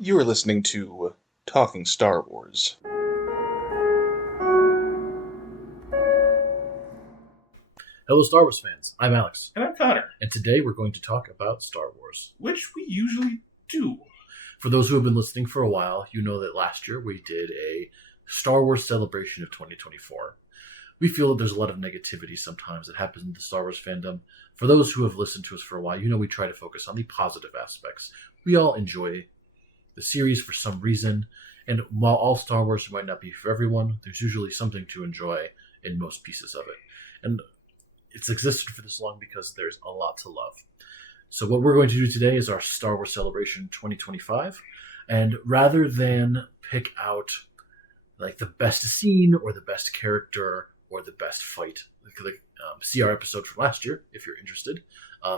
You are listening to Talking Star Wars. Hello, Star Wars fans. I'm Alex. And I'm Connor. And today we're going to talk about Star Wars. Which we usually do. For those who have been listening for a while, you know that last year we did a Star Wars celebration of 2024. We feel that there's a lot of negativity sometimes that happens in the Star Wars fandom. For those who have listened to us for a while, you know we try to focus on the positive aspects. We all enjoy the series for some reason, and while all Star Wars might not be for everyone, there's usually something to enjoy in most pieces of it. And it's existed for this long because there's a lot to love. So what we're going to do today is our Star Wars Celebration 2025. And rather than pick out like the best scene or the best character or the best fight, see our episode from last year if you're interested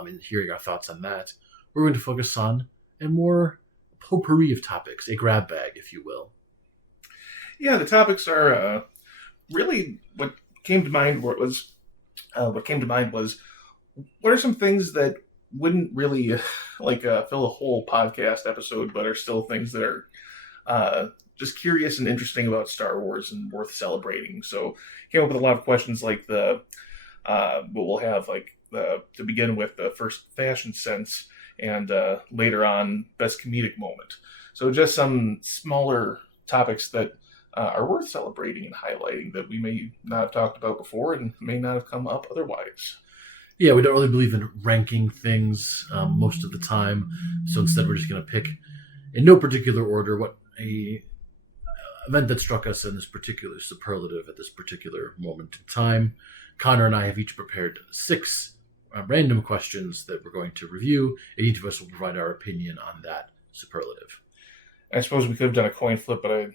in hearing our thoughts on that. We're going to focus on a more potpourri of topics, a grab bag, if you will. Yeah, the topics are really what came to mind was what are some things that wouldn't really fill a whole podcast episode, but are still things that are just curious and interesting about Star Wars and worth celebrating. So came up with a lot of questions like what we'll have to begin with the first fashion sense and later on best comedic moment. So just some smaller topics that are worth celebrating and highlighting that we may not have talked about before and may not have come up otherwise. Yeah, we don't really believe in ranking things most of the time. So instead we're just going to pick in no particular order what a event that struck us in this particular superlative at this particular moment in time. Connor and I have each prepared 6 random questions that we're going to review, and each of us will provide our opinion on that superlative. I suppose we could have done a coin flip, but I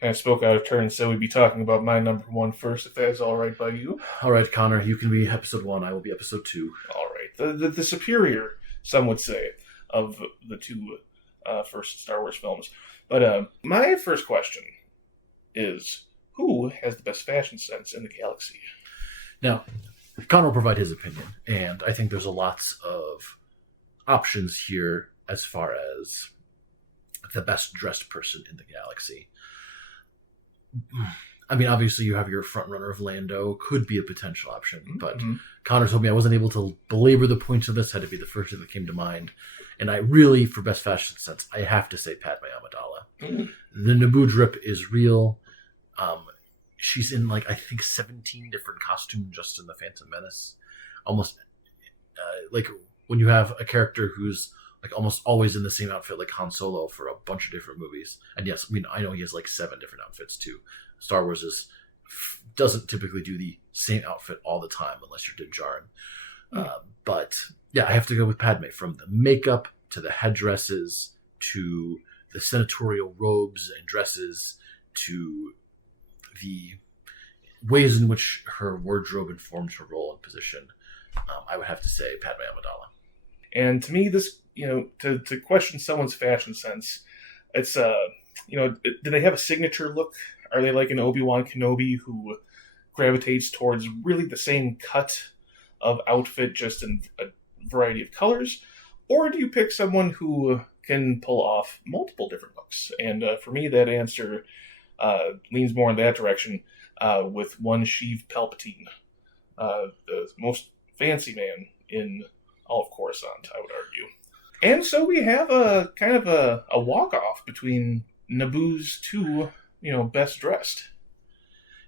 kind of spoke out of turn and said we'd be talking about my number 1 first, if that's all right by you. All right, Connor, you can be episode 1. I will be episode 2. All right. The superior, some would say, of the 2 first Star Wars films. But my first question is, who has the best fashion sense in the galaxy? Now, Connor will provide his opinion, and I think there's lots of options here as far as the best dressed person in the galaxy. I mean, obviously you have your front runner of Lando, could be a potential option, but Connor told me I wasn't able to belabor the points of this, had to be the first thing that came to mind. And I really, for best fashion sense, I have to say Padme Amidala. The Naboo drip is real. She's in I think 17 different costumes just in the Phantom Menace. Almost when you have a character who's almost always in the same outfit like Han Solo for a bunch of different movies. And yes, I mean, I know he has 7 different outfits too. Star Wars doesn't typically do the same outfit all the time unless you're Din Djarin. But yeah, I have to go with Padme, from the makeup to the headdresses to the senatorial robes and dresses to the ways in which her wardrobe informs her role and position. I would have to say Padme Amidala. And to me, this, to question someone's fashion sense, it's, do they have a signature look? Are they like an Obi-Wan Kenobi who gravitates towards really the same cut of outfit, just in a variety of colors? Or do you pick someone who can pull off multiple different looks? And for me, that answer leans more in that direction, with one Sheev Palpatine, the most fancy man in all of Coruscant, I would argue. And so we have a kind of a walk-off between Naboo's 2, best dressed.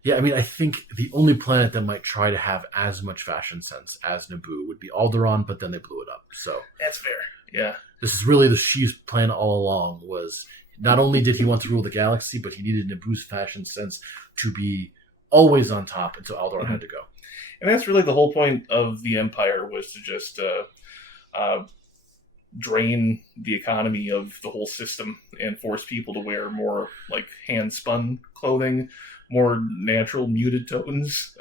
Yeah, I mean, I think the only planet that might try to have as much fashion sense as Naboo would be Alderaan, but then they blew it up. So that's fair. Yeah. This is really the Sheev's plan all along, was not only did he want to rule the galaxy, but he needed Naboo's fashion sense to be always on top, and so Alderaan had to go. And that's really the whole point of the Empire, was to just drain the economy of the whole system and force people to wear more hand-spun clothing, more natural muted tones.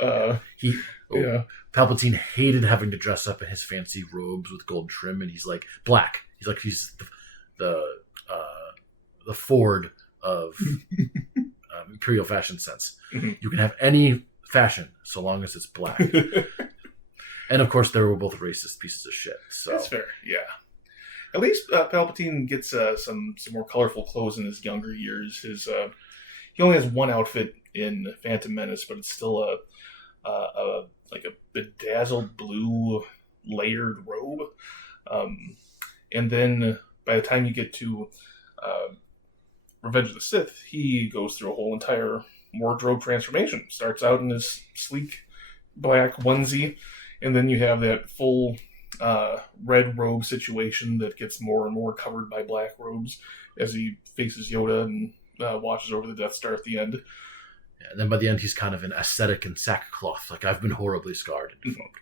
Palpatine hated having to dress up in his fancy robes with gold trim, and he's black. He's the Ford of Imperial fashion sense. You can have any fashion so long as it's black. And of course, they were both racist pieces of shit. So that's fair. Yeah. At least Palpatine gets some more colorful clothes in his younger years. He only has one outfit in Phantom Menace, but it's still like a bedazzled blue layered robe. And then by the time you get to Revenge of the Sith, he goes through a whole entire wardrobe transformation. Starts out in his sleek black onesie, and then you have that full red robe situation that gets more and more covered by black robes as he faces Yoda and watches over the Death Star at the end. Yeah, and then by the end, he's kind of an ascetic in sackcloth, like I've been horribly scarred and deformed.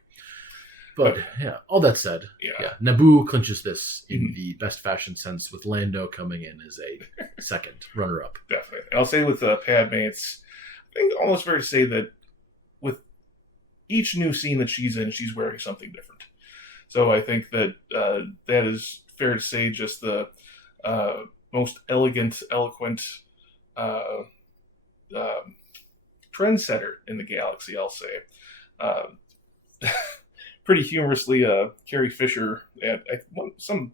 But yeah, all that said, yeah, Naboo clinches this in the best fashion sense, with Lando coming in as a second runner-up. Definitely. And I'll say with Padme, it's I think almost fair to say that with each new scene that she's in, she's wearing something different. So I think that that is fair to say just the most elegant, eloquent trendsetter in the galaxy, I'll say. Pretty humorously, Carrie Fisher at some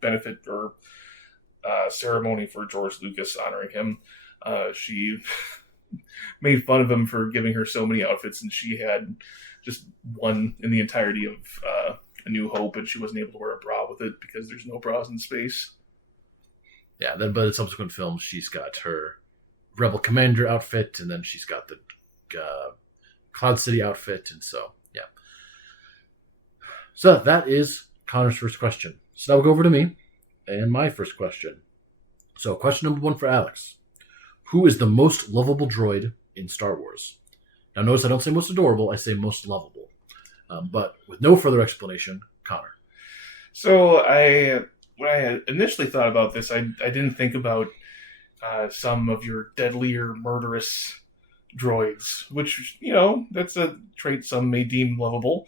benefit or ceremony for George Lucas honoring him, she made fun of him for giving her so many outfits, and she had just one in the entirety of A New Hope, and she wasn't able to wear a bra with it because there's no bras in space. Yeah, then by the subsequent films, she's got her Rebel Commander outfit, and then she's got the Cloud City outfit, and so, yeah. So that is Connor's first question. So now we'll go over to me and my first question. So question number 1 for Alex. Who is the most lovable droid in Star Wars? Now notice I don't say most adorable, I say most lovable. But with no further explanation, Connor. So when I initially thought about this, I didn't think about some of your deadlier, murderous droids, which, that's a trait some may deem lovable.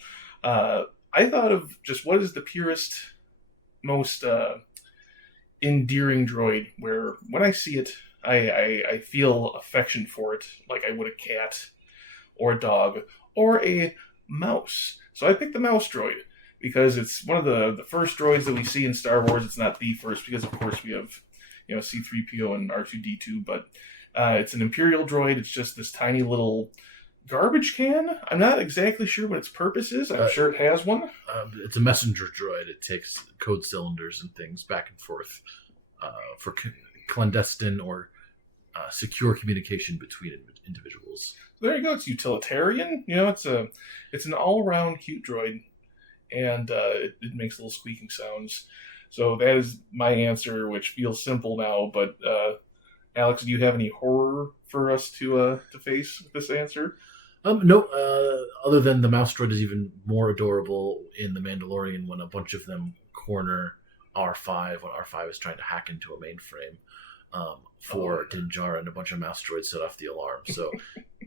I thought of just what is the purest, most endearing droid, where when I see it, I feel affection for it, like I would a cat, or a dog, or a mouse. So I picked the mouse droid, because it's one of the first droids that we see in Star Wars. It's not the first, because of course we have C-3PO and R2-D2, but it's an Imperial droid. It's just this tiny little garbage can. I'm not exactly sure what its purpose is. I'm sure it has one. It's a messenger droid. It takes code cylinders and things back and forth for clandestine or secure communication between individuals. There you go. It's utilitarian. It's an all-around cute droid, and it makes little squeaking sounds. So that is my answer, which feels simple now. But Alex, do you have any horror for us to face with this answer? No, other than the mouse droid is even more adorable in The Mandalorian when a bunch of them corner R5 when R5 is trying to hack into a mainframe for Din Djarin, and a bunch of mouse droids set off the alarm. So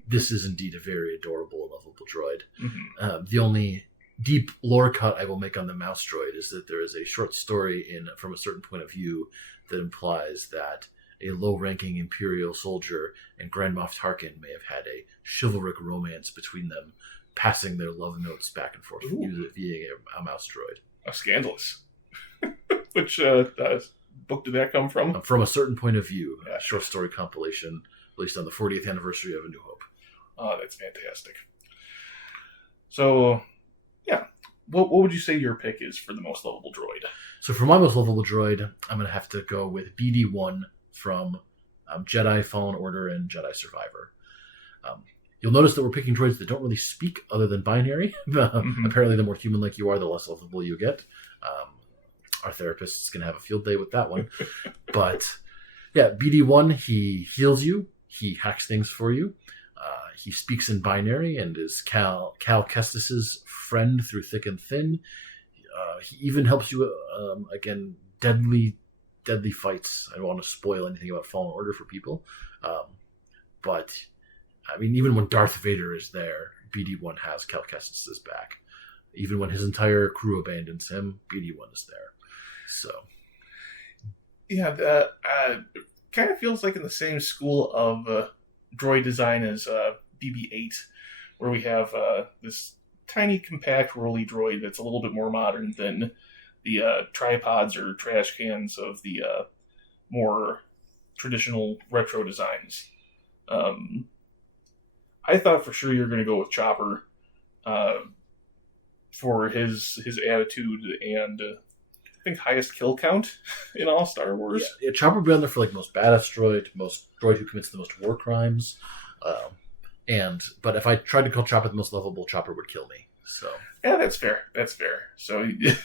this is indeed a very adorable and lovable droid. Mm-hmm. The only deep lore cut I will make on the mouse droid is that there is a short story from a certain point of view that implies that a low-ranking Imperial soldier and Grand Moff Tarkin may have had a chivalric romance between them, passing their love notes back and forth via a mouse droid. Oh, scandalous. Which book did that come from? From a certain point of view, a short story compilation released on the 40th anniversary of A New Hope. Oh, that's fantastic. So, yeah. What would you say your pick is for the most lovable droid? So for my most lovable droid, I'm going to have to go with BD-1 from Jedi Fallen Order and Jedi Survivor. You'll notice that we're picking droids that don't really speak other than binary. Mm-hmm. Apparently, the more human-like you are, the less lovable you get. Our therapist is going to have a field day with that one. But yeah, BD-1, he heals you. He hacks things for you. He speaks in binary and is Cal Kestis's friend through thick and thin. He even helps you, again, deadly fights. I don't want to spoil anything about Fallen Order for people. But, I mean, even when Darth Vader is there, BD-1 has Cal Kestis's back. Even when his entire crew abandons him, BD-1 is there. So. Yeah, kind of feels like in the same school of droid design as BB-8, where we have this tiny, compact, rolly droid that's a little bit more modern than the tripods or trash cans of the more traditional retro designs. I thought for sure you were going to go with Chopper for his attitude and I think highest kill count in all Star Wars. Yeah, Chopper would be on there for like most badass droid, most droid who commits the most war crimes. But if I tried to call Chopper the most lovable, Chopper would kill me. So yeah, that's fair. That's fair. So you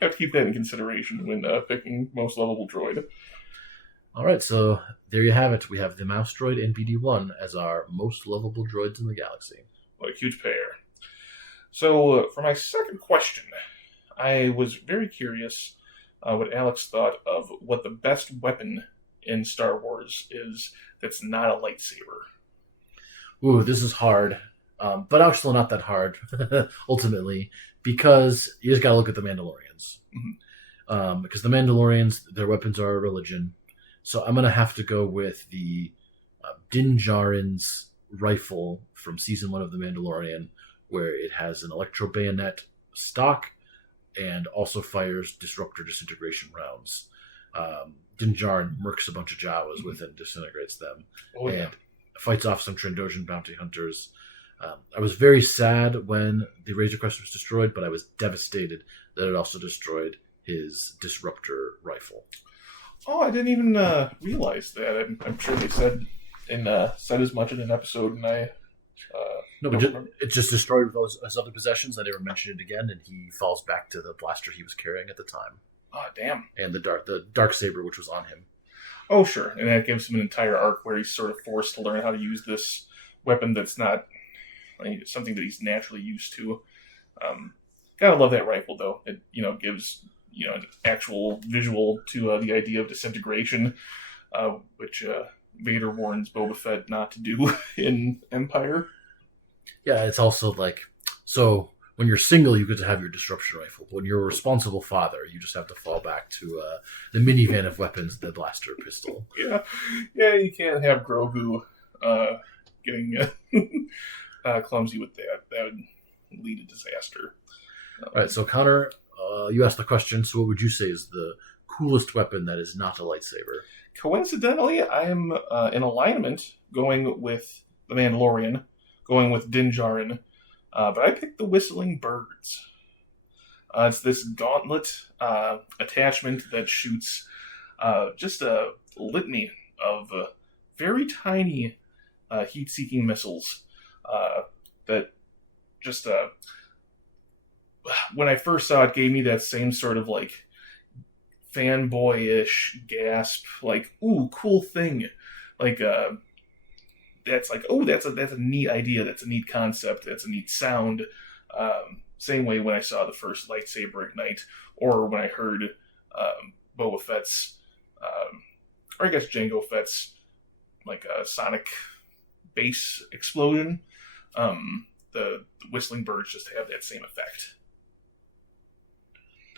have to keep that in consideration when picking most lovable droid. All right, so there you have it. We have the mouse droid and BD-1 as our most lovable droids in the galaxy. What a huge pair. So for my second question, I was very curious what Alex thought of what the best weapon in Star Wars is that's not a lightsaber. Ooh, this is hard. But actually not that hard, ultimately, because you just got to look at the Mandalorians. Mm-hmm. Because the Mandalorians, their weapons are a religion. So I'm going to have to go with the Din Djarin's rifle from Season 1 of The Mandalorian, where it has an electro bayonet stock and also fires disruptor disintegration rounds. Din Djarin murks a bunch of Jawas with it and disintegrates them. Oh, yeah. And fights off some Trandoshan bounty hunters. I was very sad when the Razor Crest was destroyed, but I was devastated that it also destroyed his disruptor rifle. Oh, I didn't even realize that. I'm sure they said as much in an episode, and I no, but it just destroyed his other possessions. I never mentioned it again, and he falls back to the blaster he was carrying at the time. Oh, damn! And the dark saber, which was on him. Oh, sure, and that gives him an entire arc where he's sort of forced to learn how to use this weapon that's not something that he's naturally used to. Gotta love that rifle, though. It gives an actual visual to the idea of disintegration, which Vader warns Boba Fett not to do in Empire. Yeah, it's also like, so when you're single, you get to have your disruption rifle. But when you're a responsible father, you just have to fall back to the minivan of weapons, the blaster pistol. Yeah, you can't have Grogu getting clumsy with that. That would lead to disaster. All right, so Connor, you asked the question, so what would you say is the coolest weapon that is not a lightsaber? Coincidentally, I am in alignment going with the Mandalorian, going with Din Djarin, but I picked the Whistling Birds. It's this gauntlet attachment that shoots just a litany of very tiny heat-seeking missiles that just... when I first saw it, gave me that same sort of like fanboyish gasp, like "ooh, cool thing!" Like that's like, oh, that's a neat idea, that's a neat concept, that's a neat sound. Same way when I saw the first lightsaber ignite, or when I heard Boba Fett's, or I guess Jango Fett's, like a sonic bass explosion. The Whistling Birds just have that same effect.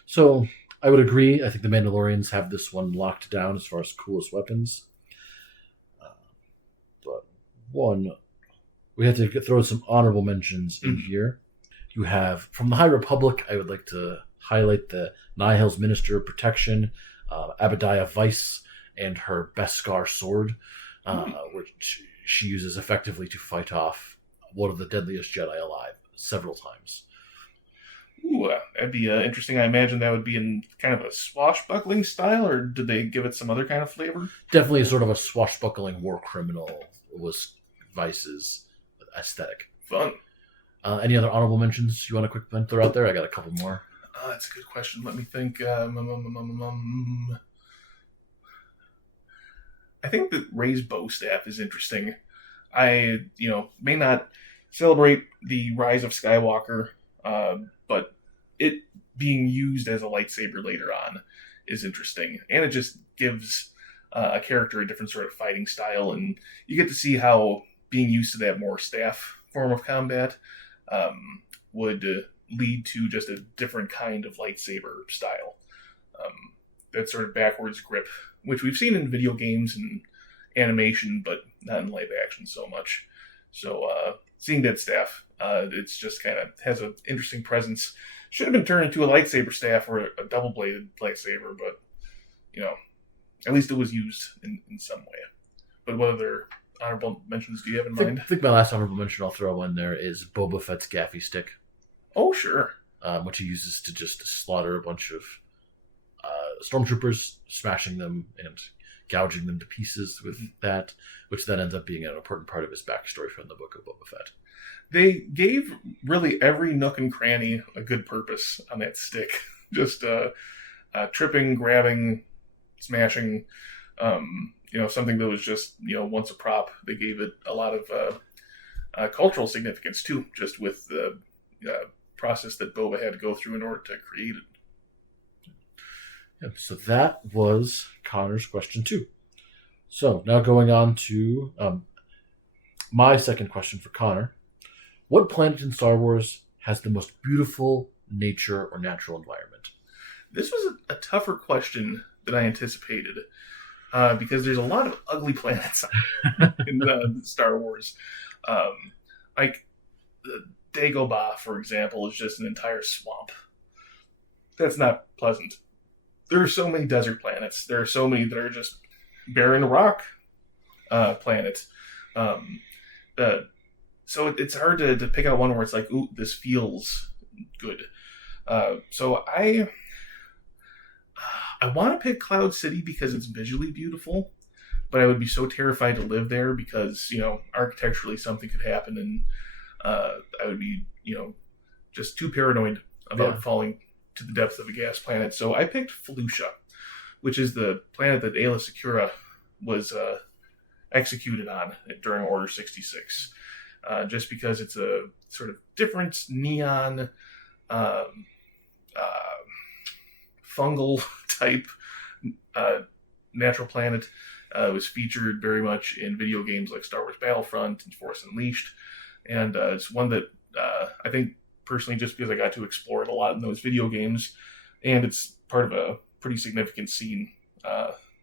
So I would agree. I think the Mandalorians have this one locked down as far as coolest weapons. But one, we have to throw some honorable mentions in here. You have, from the High Republic, I would like to highlight the Nihil's Minister of Protection, Abadiah Weiss, and her Beskar sword, which she uses effectively to fight off one of the deadliest Jedi alive several times. Ooh, that'd be interesting. I imagine that would be in kind of a swashbuckling style, or did they give it some other kind of flavor? Definitely sort of a swashbuckling war criminal was Vice's aesthetic. Fun. Any other honorable mentions you want to quick throw out there? I got a couple more. That's a good question. Let me think. I think that Rey's bow staff is interesting. I, may not celebrate the rise of Skywalker, but it being used as a lightsaber later on is interesting. And it just gives a character a different sort of fighting style, and you get to see how being used to that more staff form of combat would lead to just a different kind of lightsaber style. That sort of backwards grip, which we've seen in video games and animation, but not in live action so much. So seeing that staff It's just kind of has an interesting presence. Should have been turned into a lightsaber staff or a double-bladed lightsaber, but, at least it was used in some way. But what other honorable mentions do you have in mind? I think my last honorable mention I'll throw in there is Boba Fett's gaffy stick. Oh, sure. Which he uses to just slaughter a bunch of stormtroopers, smashing them and gouging them to pieces with that, which then ends up being an important part of his backstory from the book of Boba Fett. They gave really every nook and cranny a good purpose on that stick. Just tripping, grabbing, smashing, something that was just, once a prop. They gave it a lot of cultural significance, too, just with the process that Boba had to go through in order to create it. Yep, so that was Connor's question 2. So now going on to my second question for Connor. What planet in Star Wars has the most beautiful nature or natural environment? This was a tougher question than I anticipated because there's a lot of ugly planets in Star Wars. Like Dagobah, for example, is just an entire swamp. That's not pleasant. There are so many desert planets. There are so many that are just barren rock planets. So it's hard to pick out one where it's like, ooh, this feels good. So I want to pick Cloud City because it's visually beautiful, but I would be so terrified to live there because, architecturally something could happen and I would be, just too paranoid about falling to the depths of a gas planet. So I picked Felucia, which is the planet that Aayla Secura was executed on during Order 66. Just because it's a sort of different neon, fungal type natural planet. It was featured very much in video games like Star Wars Battlefront and Force Unleashed. And it's one that I think personally, just because I got to explore it a lot in those video games, and it's part of a pretty significant scene,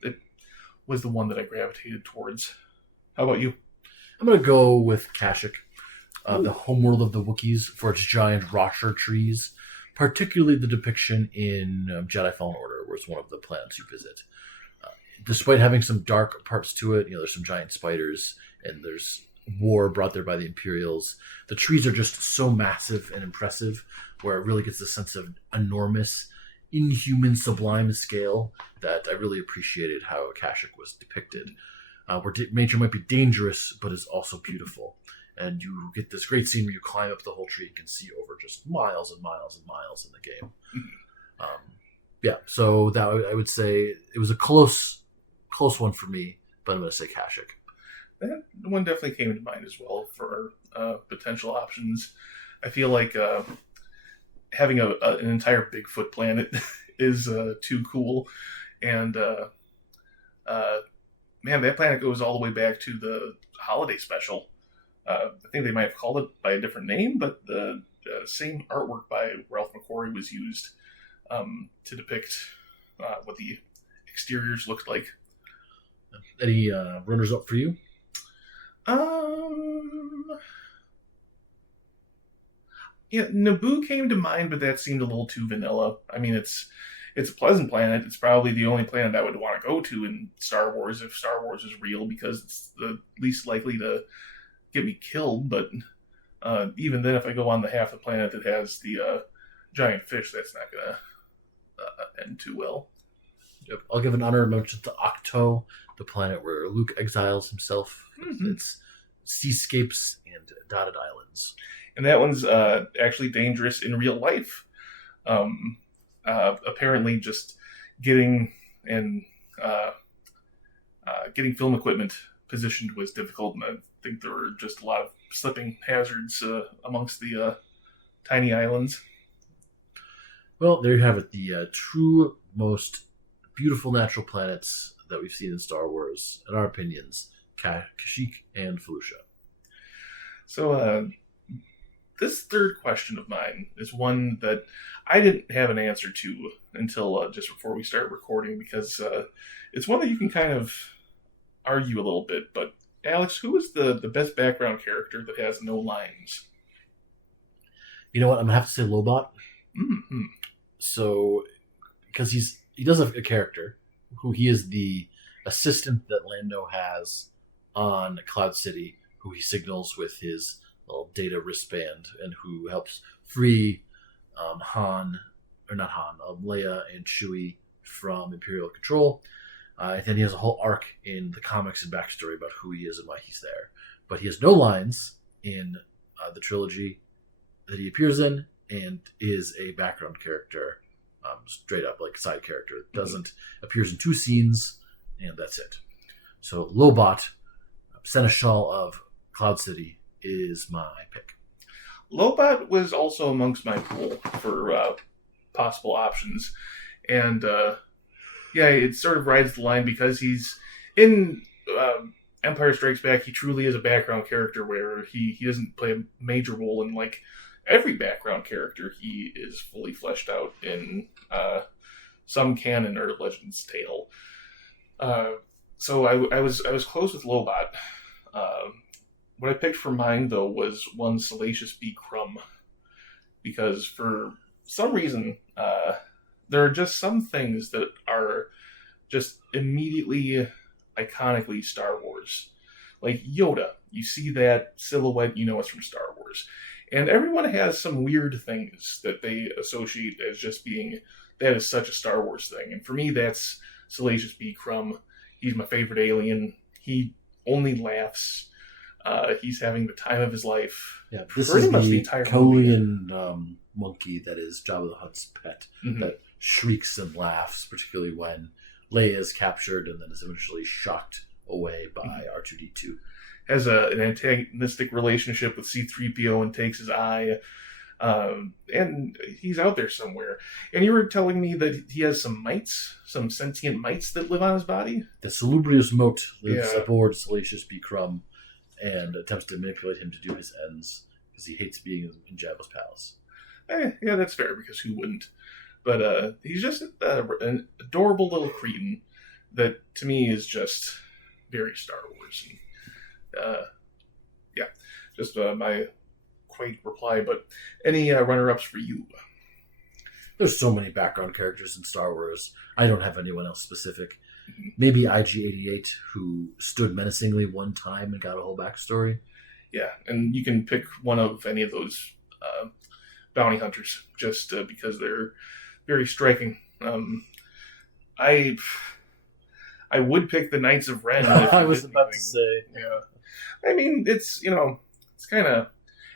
it was the one that I gravitated towards. How about you? I'm going to go with Kashyyyk, the homeworld of the Wookiees, for its giant Rosher trees, particularly the depiction in Jedi Fallen Order, where it's one of the planets you visit. Despite having some dark parts to it, there's some giant spiders, and there's war brought there by the Imperials. The trees are just so massive and impressive, where it really gets the sense of enormous, inhuman, sublime scale that I really appreciated how Kashyyyk was depicted. Where nature might be dangerous, but is also beautiful. And you get this great scene where you climb up the whole tree and can see over just miles and miles and miles in the game. So that I would say it was a close one for me, but I'm going to say Kashyyyk. That one definitely came to mind as well for potential options. I feel like having an entire Bigfoot planet is too cool. And man, that planet goes all the way back to the holiday special. I think they might have called it by a different name, but the same artwork by Ralph McQuarrie was used to depict what the exteriors looked like. Any runners up for you? Naboo came to mind, but that seemed a little too vanilla. I mean, it's a pleasant planet. It's probably the only planet I would want to go to in Star Wars if Star Wars is real, because it's the least likely to get me killed. But even then, if I go on the half the planet that has the giant fish, that's not going to end too well. Yep. I'll give an honorable mention to Octo, the planet where Luke exiles himself. Mm-hmm. It's seascapes and dotted islands. And that one's actually dangerous in real life. Apparently just getting film equipment positioned was difficult, and I think there were just a lot of slipping hazards amongst the tiny islands. Well, there you have it, the two most beautiful natural planets that we've seen in Star Wars, in our opinions, Kashyyyk and Felucia. So this third question of mine is one that I didn't have an answer to until just before we start recording, because it's one that you can kind of argue a little bit. But Alex, who is the best background character that has no lines? You know what? I'm gonna have to say Lobot. Mm-hmm. So, because he does have a character who he is the assistant that Lando has on Cloud City, who he signals with his little data wristband, and who helps free Leia and Chewie from Imperial control. And then he has a whole arc in the comics and backstory about who he is and why he's there. But he has no lines in the trilogy that he appears in, and is a background character, straight up like side character. Doesn't appears in 2 scenes, and that's it. So Lobot, Seneschal of Cloud City, is my pick. Lobot was also amongst my pool for possible options, and it sort of rides the line because he's in Empire Strikes Back. He truly is a background character where he doesn't play a major role in like every background character. He is fully fleshed out in some canon or Legends tale. So I was close with Lobot. What I picked for mine, though, was one Salacious B. Crumb. Because for some reason, there are just some things that are just immediately, iconically Star Wars. Like Yoda. You see that silhouette, you know it's from Star Wars. And everyone has some weird things that they associate as just being, that is such a Star Wars thing. And for me, that's Salacious B. Crumb. He's my favorite alien. He only laughs. He's having the time of his life. Yeah, this is the Kolian monkey that is Jabba the Hutt's pet, that shrieks and laughs, particularly when Leia is captured and then is eventually shocked away by R2-D2. Has an antagonistic relationship with C-3PO and takes his eye. And he's out there somewhere. And you were telling me that he has some mites, some sentient mites that live on his body? The Salubrious Mote lives aboard Salacious B. Crumb and attempts to manipulate him to do his ends because he hates being in Jabba's palace. Yeah, that's fair, because who wouldn't? But he's just an adorable little cretin that, to me, is just very Star Wars. And, just my quaint reply. But any runner-ups for you? There's so many background characters in Star Wars. I don't have anyone else specific. Maybe IG-88, who stood menacingly one time and got a whole backstory. Yeah, and you can pick one of any of those bounty hunters, just because they're very striking. I would pick the Knights of Ren. I was about to say. Yeah. I mean, it's kind of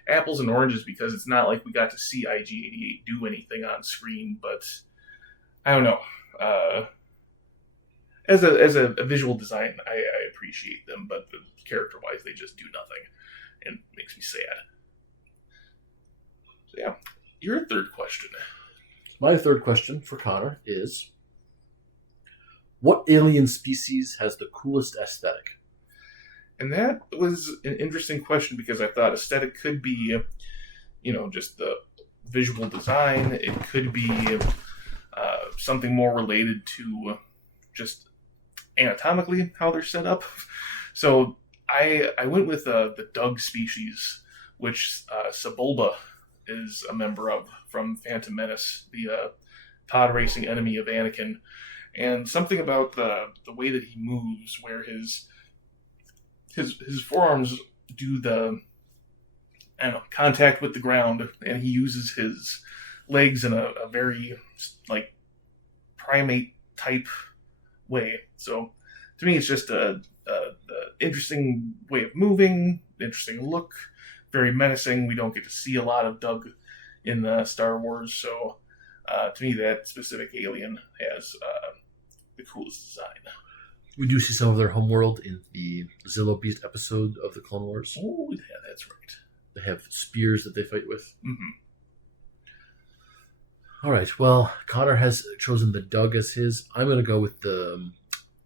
apples and oranges, because it's not like we got to see IG-88 do anything on screen, but I don't know. As a visual design, I appreciate them, but character-wise, they just do nothing, and it makes me sad. So yeah, your third question. My third question for Connor is, what alien species has the coolest aesthetic? And that was an interesting question, because I thought aesthetic could be, just the visual design. It could be something more related to just anatomically how they're set up. So I went with the Dug species, which Sebulba is a member of from Phantom Menace, the pod racing enemy of Anakin. And something about the way that he moves, where his forearms do the contact with the ground, and he uses his legs in a very primate type way. So to me, it's just a interesting way of moving, interesting look, very menacing. We don't get to see a lot of Dug in Star Wars, so to me, that specific alien has the coolest design. We do see some of their homeworld in the Zillo Beast episode of the Clone Wars. Oh, yeah, that's right. They have spears that they fight with. Mm-hmm. All right. Well, Connor has chosen the Dug as his. I'm going to go with the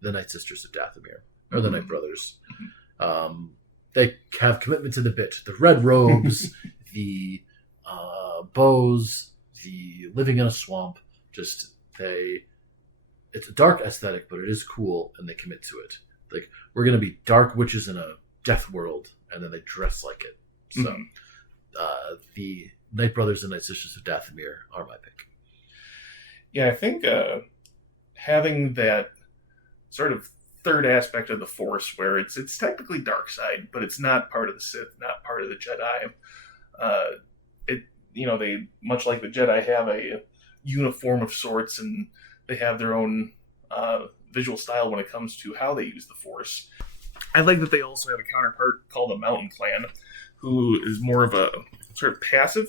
Night Sisters of Dathomir, or the Night Brothers. Mm-hmm. They have commitment to the bit. The red robes, the bows, the living in a swamp. It's a dark aesthetic, but it is cool, and they commit to it. Like, we're going to be dark witches in a death world, and then they dress like it. So, the Night Brothers and Night Sisters of Dathomir are my pick. Yeah, I think having that sort of third aspect of the Force, where it's technically dark side, but it's not part of the Sith, not part of the Jedi. They, much like the Jedi, have a uniform of sorts, and they have their own visual style when it comes to how they use the Force. I like that they also have a counterpart called the Mountain Clan, who is more of a sort of passive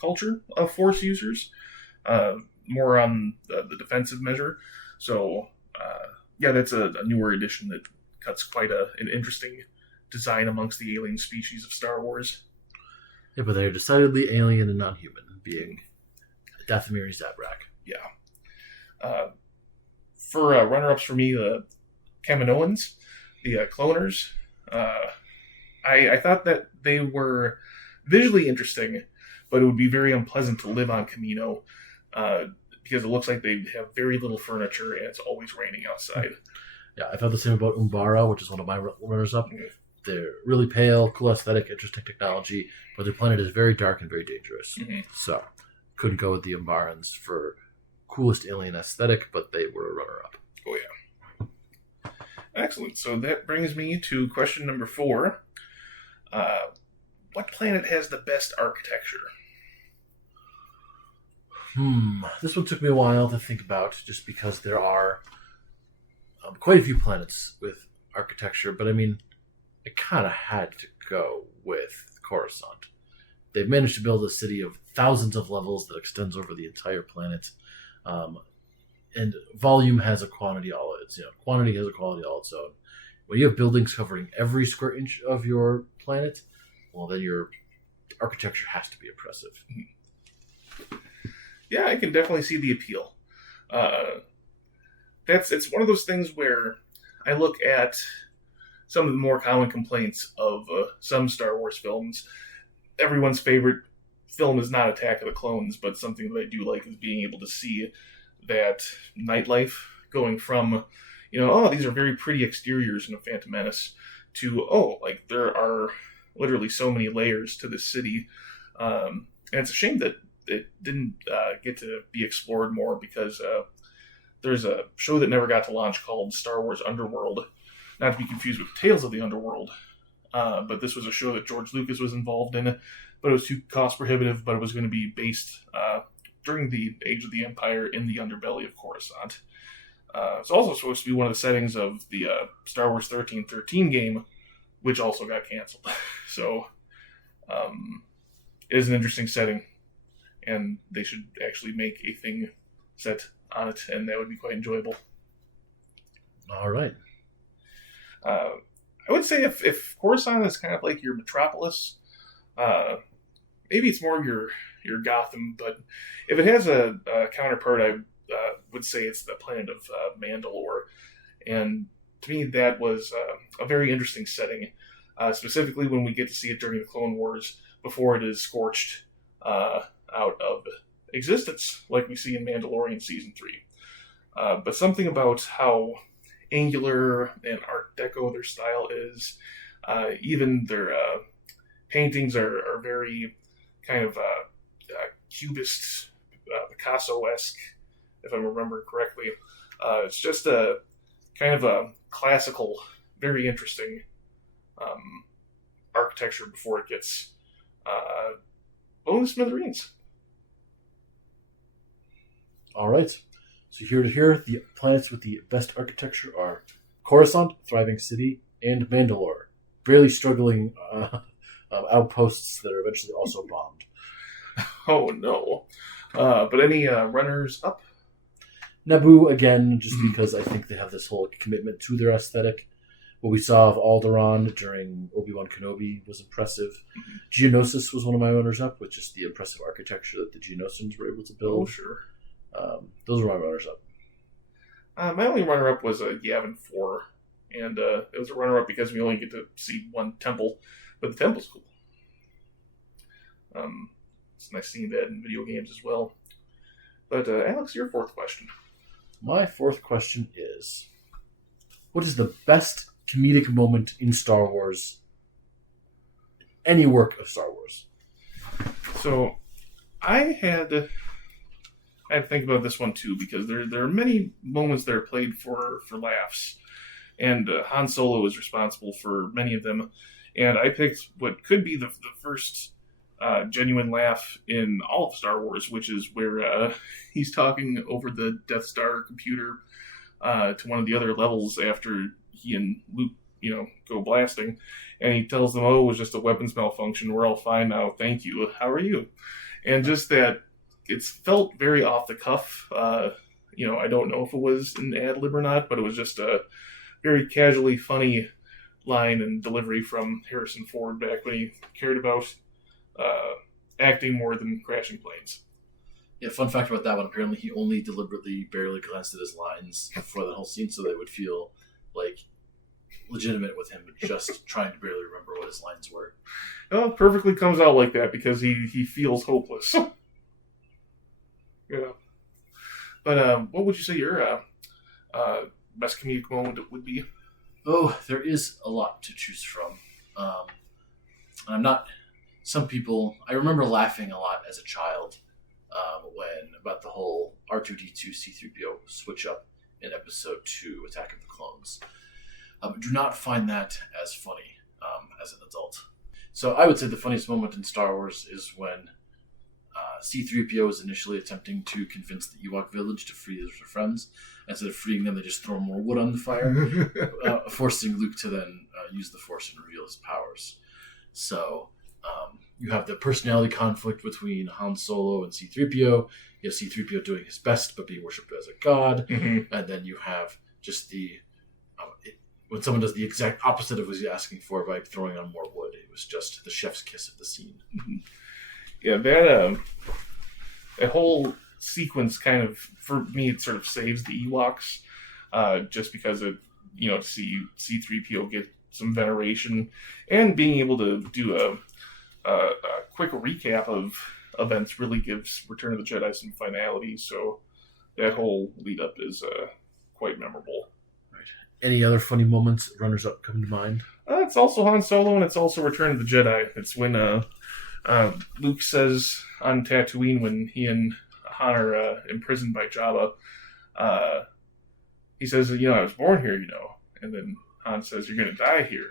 culture of Force users, more on the defensive measure. So, that's a newer addition that cuts quite an interesting design amongst the alien species of Star Wars. Yeah, but they're decidedly alien and non-human, being Dathomir and Zabrak. Yeah. For runner-ups for me, the Kaminoans, the cloners, I thought that they were visually interesting, but it would be very unpleasant to live on Kamino because it looks like they have very little furniture and it's always raining outside. Yeah, I thought the same about Umbara, which is one of my runners-up. They're really pale, cool aesthetic, interesting technology, but their planet is very dark and very dangerous. Mm-hmm. So, couldn't go with the Umbarans for coolest alien aesthetic, but they were a runner-up. Oh, yeah. Excellent. So that brings me to question number 4. What planet has the best architecture? This one took me a while to think about, just because there are quite a few planets with architecture, but I mean, I kind of had to go with Coruscant. They've managed to build a city of thousands of levels that extends over the entire planet, and volume has a quantity all its. Quantity has a quality all its own. When you have buildings covering every square inch of your planet, well, then your architecture has to be impressive. Yeah, I can definitely see the appeal. It's one of those things where I look at some of the more common complaints of some Star Wars films. Everyone's favorite film is not Attack of the Clones, but something that I do like is being able to see that nightlife going from, these are very pretty exteriors in a Phantom Menace, to, there are literally so many layers to this city. And it's a shame that it didn't get to be explored more, because there's a show that never got to launch called Star Wars Underworld, not to be confused with Tales of the Underworld, but this was a show that George Lucas was involved in, but it was too cost prohibitive, but it was going to be based during the Age of the Empire in the underbelly of Coruscant. It's also supposed to be one of the settings of the Star Wars 1313 game, which also got canceled. So it is an interesting setting, and they should actually make a thing set on it, and that would be quite enjoyable. All right. I would say if Coruscant is kind of like your metropolis, maybe it's more your Gotham, but if it has a counterpart, I would say it's the planet of Mandalore. And to me, that was a very interesting setting, specifically when we get to see it during the Clone Wars, before it is scorched out of existence, like we see in Mandalorian Season 3. But something about how angular and Art Deco their style is, even their paintings are very kind of Cubist, Picasso-esque, if I remember correctly. It's just a kind of a classical, very interesting architecture before it gets blown to smithereens. All right. So here to here, the planets with the best architecture are Coruscant, thriving city, and Mandalore, barely struggling outposts that are eventually also bombed. Oh no! But any runners up? Naboo again, just because I think they have this whole commitment to their aesthetic. What we saw of Alderaan during Obi-Wan Kenobi was impressive. Geonosis was one of my runners-up, with just the impressive architecture that the Geonosians were able to build. Oh, sure. Those were my runners-up. My only runner-up was Yavin 4, and it was a runner-up because we only get to see one temple, but the temple's cool. It's nice seeing that in video games as well. But Alex, your fourth question. My fourth question is, what is the best comedic moment in Star Wars? Any work of Star Wars? So I had to think about this one too, because there are many moments that are played for laughs, and Han Solo is responsible for many of them. And I picked what could be the first genuine laugh in all of Star Wars, which is where he's talking over the Death Star computer to one of the other levels after he and Luke, go blasting, and he tells them, "Oh, it was just a weapons malfunction. We're all fine now. Thank you. How are you?" And just that, it's felt very off the cuff. I don't know if it was an ad lib or not, but it was just a very casually funny line and delivery from Harrison Ford back when he cared about acting more than crashing planes. Yeah, fun fact about that one, apparently he only deliberately barely glanced at his lines for the whole scene so they would feel like legitimate with him just trying to barely remember what his lines were. Well, it perfectly comes out like that because he feels hopeless. Yeah. But what would you say your best comedic moment would be? Oh, there is a lot to choose from. I'm not... Some people... I remember laughing a lot as a child when about the whole R2-D2 C-3PO switch up in Episode 2, Attack of the Clones. Do not find that as funny as an adult. So I would say the funniest moment in Star Wars is when C-3PO is initially attempting to convince the Ewok village to free their friends. Instead of freeing them, they just throw more wood on the fire, forcing Luke to then use the Force and reveal his powers. So you have the personality conflict between Han Solo and C-3PO. You have C-3PO doing his best but being worshipped as a god. Mm-hmm. And then you have just the... when someone does the exact opposite of what he's asking for by throwing on more wood, it was just the chef's kiss of the scene. Mm-hmm. Yeah, that whole sequence kind of, for me, it sort of saves the Ewoks, just because to see C-3PO get some veneration and being able to do a quick recap of events really gives Return of the Jedi some finality. So that whole lead up is quite memorable. Any other funny moments, runners-up, come to mind? It's also Han Solo, and it's also Return of the Jedi. It's when Luke says on Tatooine, when he and Han are imprisoned by Jabba, he says, I was born here, And then Han says, you're going to die here.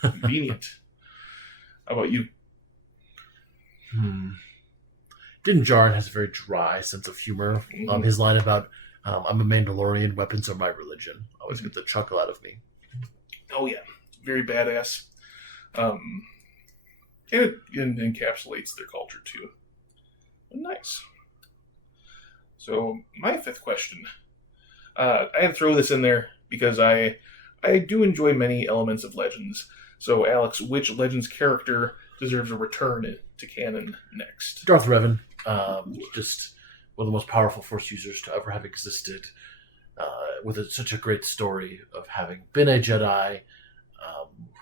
Convenient. How about you? Din Djarin has a very dry sense of humor. Mm-hmm. His line about, I'm a Mandalorian, weapons are my religion, always gets a chuckle out of me. Oh, yeah. Very badass. And it encapsulates their culture, too. Nice. So, my fifth question. I had to throw this in there because I do enjoy many elements of Legends. So, Alex, which Legends character deserves a return to canon next? Darth Revan. Just one of the most powerful Force users to ever have existed. With such a great story of having been a Jedi,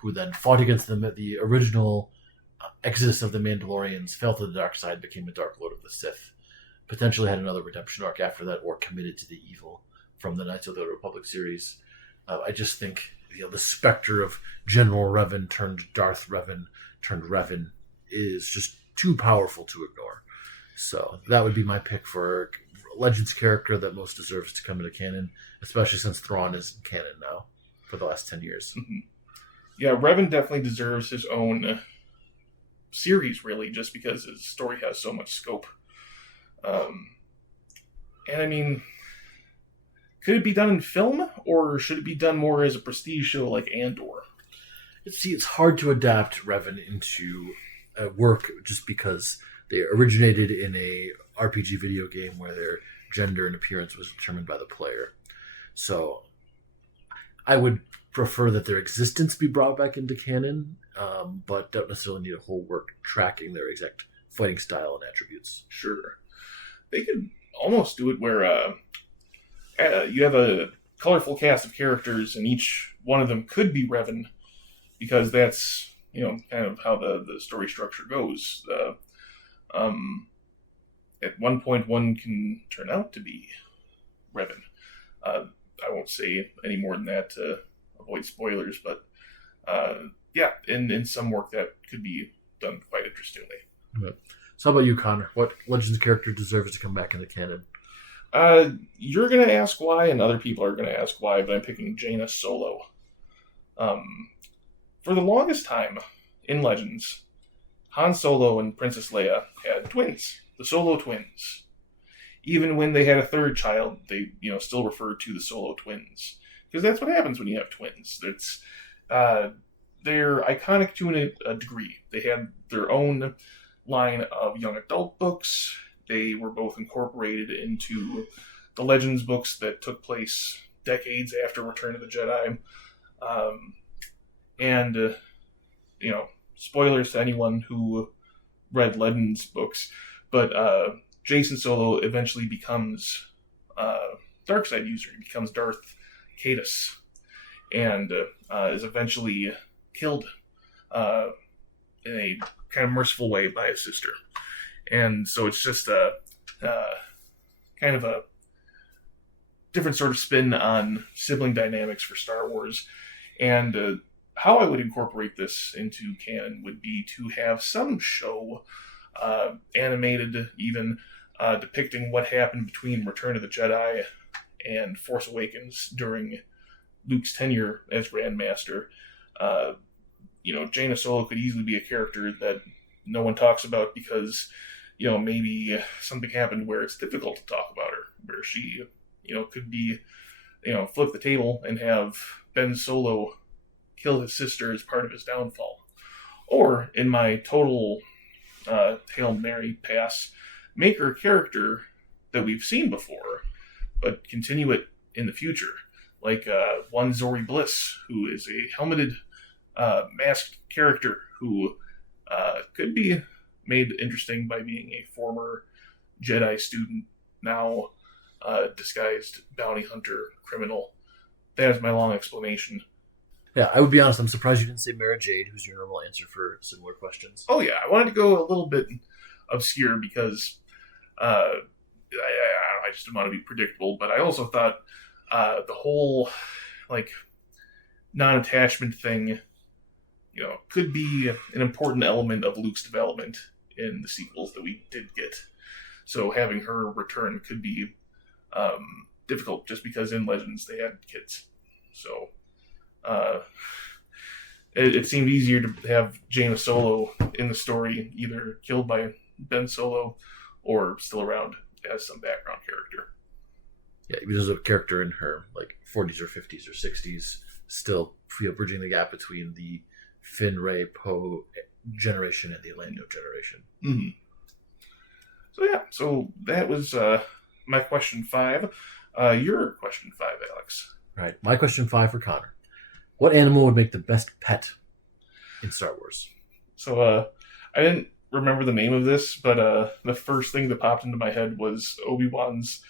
who then fought against them at the original exodus of the Mandalorians, fell to the dark side, became a Dark Lord of the Sith, potentially had another redemption arc after that, or committed to the evil from the Knights of the Republic series. I just think the specter of General Revan turned Darth Revan turned Revan is just too powerful to ignore. So that would be my pick for Legends character that most deserves to come into canon, especially since Thrawn is in canon now for the last 10 years. Mm-hmm. Yeah, Revan definitely deserves his own series, really, just because his story has so much scope. And I mean, could it be done in film, or should it be done more as a prestige show like Andor? It's hard to adapt Revan into a work just because they originated in a RPG video game where their gender and appearance was determined by the player. So I would prefer that their existence be brought back into canon, but don't necessarily need a whole work tracking their exact fighting style and attributes. Sure. They could almost do it where you have a colorful cast of characters and each one of them could be Revan, because that's, kind of how the story structure goes. At one point, one can turn out to be Revan. I won't say any more than that to avoid spoilers, but in some work that could be done quite interestingly. So how about you, Connor? What Legends character deserves to come back in the canon? You're going to ask why, and other people are going to ask why, but I'm picking Jaina Solo. For the longest time in Legends, Han Solo and Princess Leia had twins, the Solo twins. Even when they had a third child, they still referred to the Solo twins, because that's what happens when you have twins. It's they're iconic to a degree. They had their own line of young adult books. They were both incorporated into the Legends books that took place decades after Return of the Jedi. Spoilers to anyone who read Legends books, but Jason Solo eventually becomes a dark side user. He becomes Darth Caedus, and is eventually killed in a kind of merciful way by his sister. And so it's just a kind of a different sort of spin on sibling dynamics for Star Wars. And how I would incorporate this into canon would be to have some show, animated even, depicting what happened between Return of the Jedi and Force Awakens during Luke's tenure as Grand Master. Jaina Solo could easily be a character that no one talks about because, maybe something happened where it's difficult to talk about her, where she, could be, flip the table and have Ben Solo kill his sister as part of his downfall. Or, in my total Hail Mary pass, make her a character that we've seen before, but continue it in the future. Like one Zori Bliss, who is a helmeted, masked character who could be made interesting by being a former Jedi student, now disguised bounty hunter criminal. That is my long explanation. Yeah, I would be honest, I'm surprised you didn't say Mara Jade, who's your normal answer for similar questions. Oh yeah, I wanted to go a little bit obscure because I just didn't want to be predictable, but I also thought the whole non-attachment thing, could be an important element of Luke's development in the sequels that we did get. So having her return could be difficult just because in Legends they had kids. So it seemed easier to have Jaina Solo in the story, either killed by Ben Solo or still around as some background character. Yeah, because of a character in her 40s or 50s or 60s, still bridging the gap between the Finn, Rey, Poe generation and the Lando generation. Mm-hmm. So that was my question 5. Your question 5, Alex. Right, my question 5 for Connor. What animal would make the best pet in Star Wars? So I didn't remember the name of this, but the first thing that popped into my head was Obi-Wan's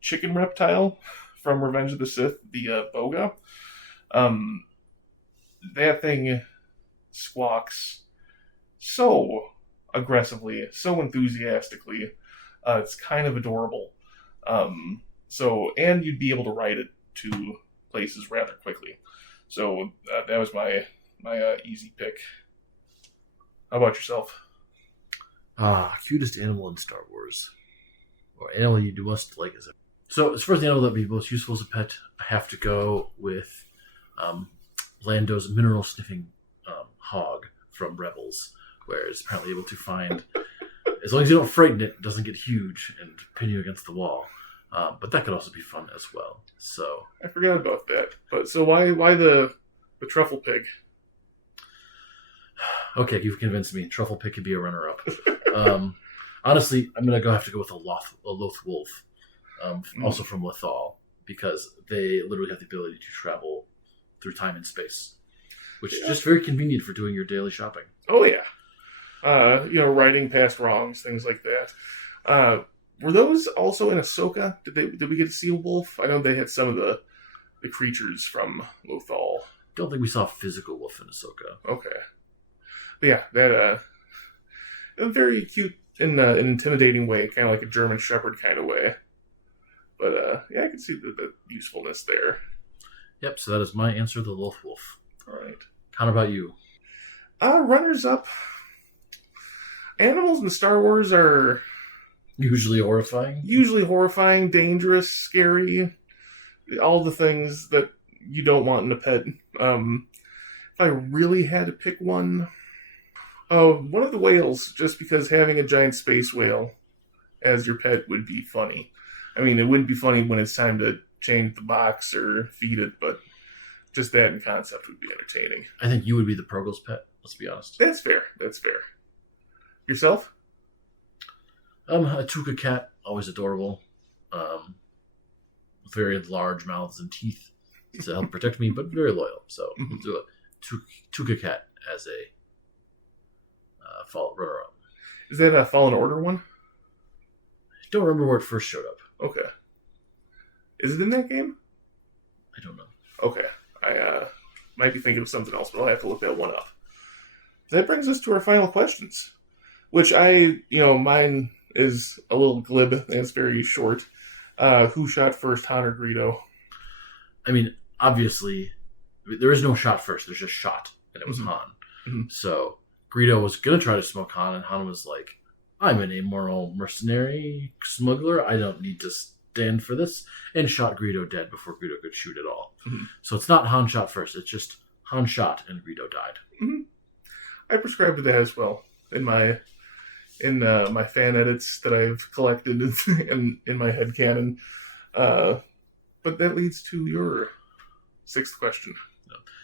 chicken reptile from Revenge of the Sith, the Boga. That thing squawks so aggressively, so enthusiastically. It's kind of adorable. And you'd be able to ride it to places rather quickly. So that was my easy pick. How about yourself? Cutest animal in Star Wars, or animal you must like as a. So as far as the animal that would be most useful as a pet, I have to go with Lando's mineral sniffing hog from Rebels, where it's apparently able to find, as long as you don't frighten it, it doesn't get huge and pin you against the wall. But that could also be fun as well. So I forgot about that. But so why the truffle pig? Okay, you've convinced me. Truffle pig could be a runner-up. Honestly, I'm gonna have to go with a loth wolf, also from Lothal, because they literally have the ability to travel through time and space, which is just very convenient for doing your daily shopping. Oh yeah, riding past wrongs, things like that. Were those also in Ahsoka? Did we get to see a wolf? I know they had some of the creatures from Lothal. Don't think we saw a physical wolf in Ahsoka. Okay. But yeah, that a very cute in an intimidating way, kind of like a German Shepherd kind of way. But I can see the usefulness there. Yep, so that is my answer, the Loth Wolf. All right. How about you? Runners up. Animals in Star Wars are Usually horrifying. usually horrifying, dangerous, scary, all the things that you don't want in a pet. If I really had to pick one, one of the whales, just because having a giant space whale as your pet would be funny. I mean, it wouldn't be funny when it's time to change the box or feed it, but just that in concept would be entertaining. I think you would be the Progel's pet, let's be honest. That's fair. Yourself? A Tuca cat, always adorable. Very large mouths and teeth to help protect me, but very loyal. So we'll do a Tuca cat as a fall runner-up. Is that a Fallen Order one? I don't remember where it first showed up. Okay. Is it in that game? I don't know. Okay. I might be thinking of something else, but I'll have to look that one up. That brings us to our final questions, which mine is a little glib and it's very short. Who shot first, Han or Greedo? I mean, obviously, there is no shot first. There's just shot, and it was Han. Mm-hmm. So Greedo was going to try to smoke Han, and Han was like, I'm an amoral mercenary smuggler. I don't need to stand for this. And shot Greedo dead before Greedo could shoot at all. Mm-hmm. So it's not Han shot first. It's just Han shot and Greedo died. Mm-hmm. I prescribe to that as well in my fan edits that I've collected in my headcanon. But that leads to your sixth question.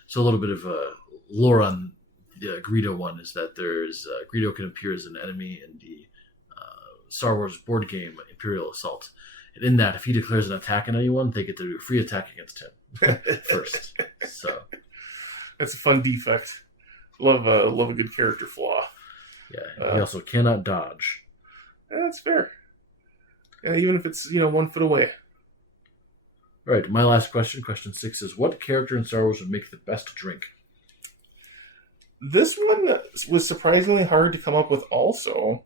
So a little bit of lore on the Greedo one is that there's Greedo can appear as an enemy in the Star Wars board game Imperial Assault. And in that, if he declares an attack on anyone, they get to do a free attack against him first. So that's a fun defect. Love a good character flaw. Yeah, he also cannot dodge. That's fair. Yeah, even if it's 1 foot away. All right, my last question, question 6, is what character in Star Wars would make the best drink? This one was surprisingly hard to come up with also,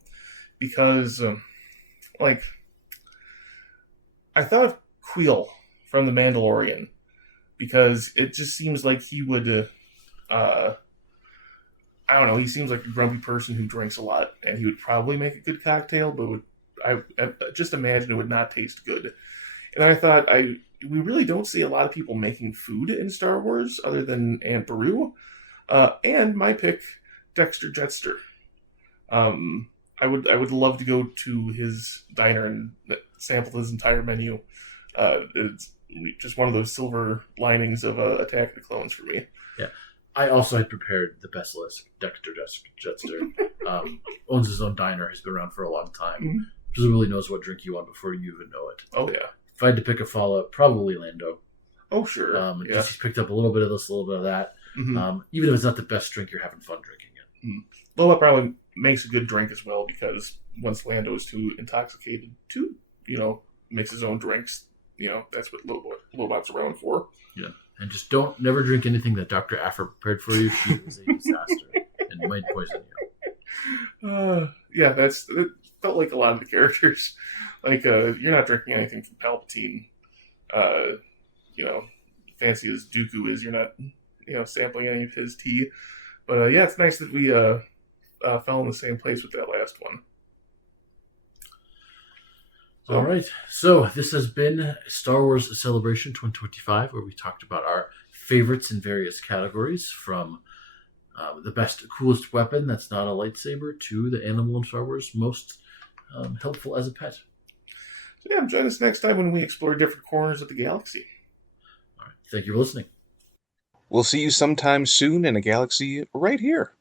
because, I thought of Queel from The Mandalorian, because it just seems like he would, I don't know, he seems like a grumpy person who drinks a lot, and he would probably make a good cocktail, but I just imagine it would not taste good. And I thought, we really don't see a lot of people making food in Star Wars other than Aunt Beru. And my pick, Dexter Jetster. I would love to go to his diner and sample his entire menu. It's just one of those silver linings of Attack of the Clones for me. Yeah. I also had prepared the best list. Dexter Jetster owns his own diner. He's been around for a long time. Mm-hmm. Presumably knows what drink you want before you even know it. Oh, yeah. If I had to pick a follow-up, probably Lando. Oh, sure. Just he's picked up a little bit of this, a little bit of that. Mm-hmm. Even if it's not the best drink, you're having fun drinking it. Mm-hmm. Lola probably makes a good drink as well, because once Lando is too intoxicated to, mix his own drinks, that's what Lobot's around for. Yeah. And just never drink anything that Doctor Aphra prepared for you. She was a disaster and might poison you. Yeah, it felt like a lot of the characters. Like, you're not drinking anything from Palpatine. Fancy as Dooku is, you're not, sampling any of his tea. But, yeah, it's nice that we fell in the same place with that last one. So, all right. So this has been Star Wars Celebration 2025, where we talked about our favorites in various categories, from the best, coolest weapon that's not a lightsaber to the animal in Star Wars most helpful as a pet. So, yeah, join us next time when we explore different corners of the galaxy. All right. Thank you for listening. We'll see you sometime soon in a galaxy right here.